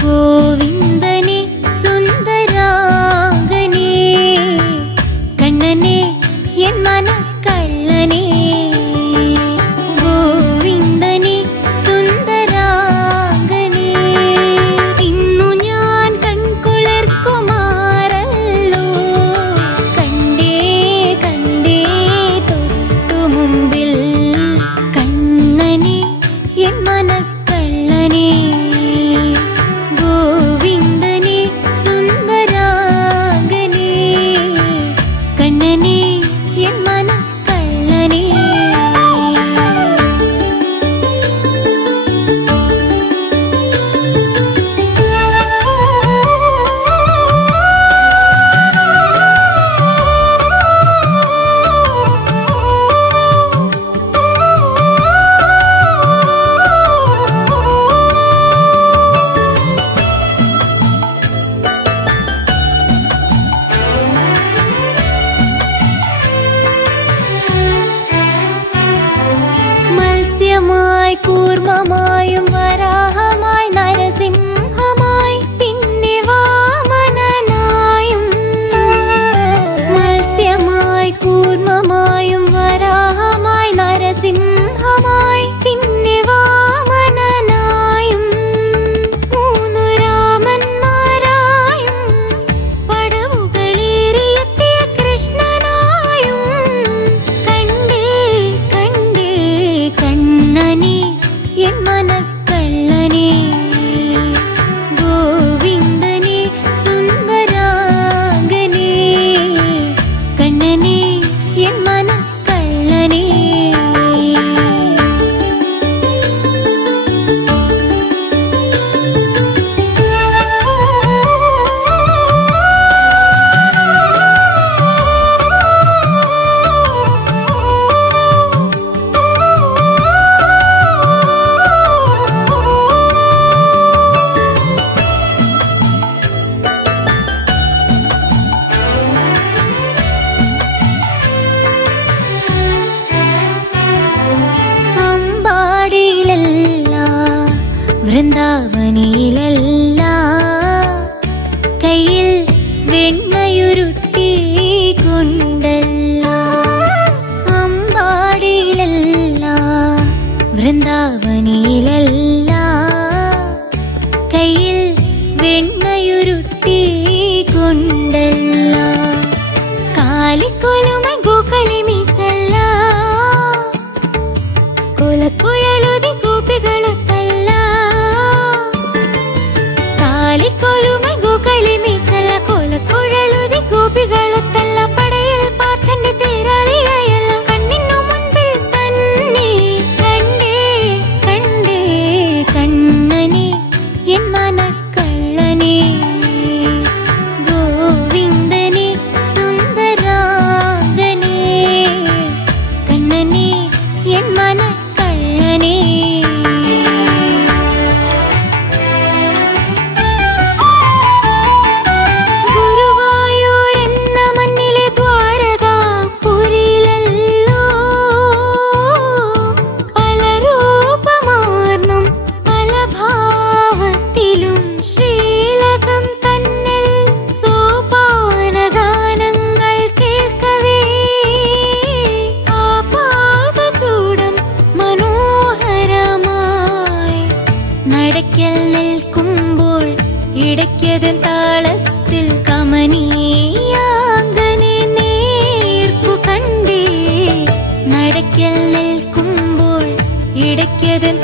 ഗോവിന്ദനെ സുന്ദരാംഗനേ കണ്ണനെ എൻ മനക്കള്ളനേ ഗോവിന്ദനെ സുന്ദരാംഗനേ ഇന്നു ഞാൻ കൺകുളിർക്കുമാറല്ലോ കണ്ടേ കണ്ടേ തൊട്ടു മുമ്പിൽ കണ്ണനെ എൻ മനക്കള്ളനേ ഗോവിന്ദനെ സുന്ദരാംഗനേ കണ്ണനെ എൻ മനക്കള്ളനേ മത്സ്യമായി കൂർമ്മമായും വരാഹമായി നരസിംഹമായി പിന്നെ വാമനനായും മത്സ്യമായി കൂർമ്മമായും വരാഹമായി നരസിംഹമായി പിന്നെ വാമനനായും മൂന്നു രാമന്മാരായും പടവുകളേറിയെത്തിയ കൃഷ്ണനായും കണ്ടേ കണ്ടേ കണ്ണനെ എൻ മനക്കള്ളനേ ഗോവിന്ദനെ സുന്ദരാംഗനേ കണ്ണനെ എൻ മനക്കള്ളനേ അമ്പാടിയിലല്ല വൃന്ദാവനിലല്ല കയ്യിൽ വെണ്ണയുരുട്ടി കൊണ്ടല്ല അമ്പാടിയിലല്ല വൃന്ദാവനിലല്ല കയ്യിൽ വെണ്ണയുരുട്ടി കൊണ്ടല്ല കാലിക്കൊലുമ ഗോക്കളിമിച്ചല്ല കൊലക്കുഴലുതി കൂപ്പികളുത്തല്ല കാലിക്കൊലുമ ഗോക്കളിമിച്ചല്ല കൊലക്കുഴലുതി കൂപ്പികളുത്തല്ല പടയിൽ പാർത്തന്റെ തേരാളിയായല്ല കണ്ണിനു മുൻപിൽ തന്നെ കണ്ടേ കണ്ടേ കണ്ണനെ എൻ മനക്കള്ളനേ ഗോവിന്ദനെ സുന്ദരാംഗനേ കണ്ണനെ എൻ മനക്കള്ളനേ ഗുരുവായൂരെന്ന മണ്ണിലെ ദ്വാരകാപുരിയിലല്ലോ പല രൂപമാർന്നും പല ഭാവത്തിലും ശ്രീലകം തന്നിൽ സോപാനഗാനങ്ങൾ കേൾക്കവേ ആപാദചൂടം മനോഹരമായി നടക്കൽ നിൽക്കുമ്പോൾ ഇടയ്ക്കതും താളത്തിൽ കമനീയാംഗനെ നേർക്കു കണ്ടേ നടക്കൽ നിൽക്കുമ്പോൾ ഇടയ്ക്കതും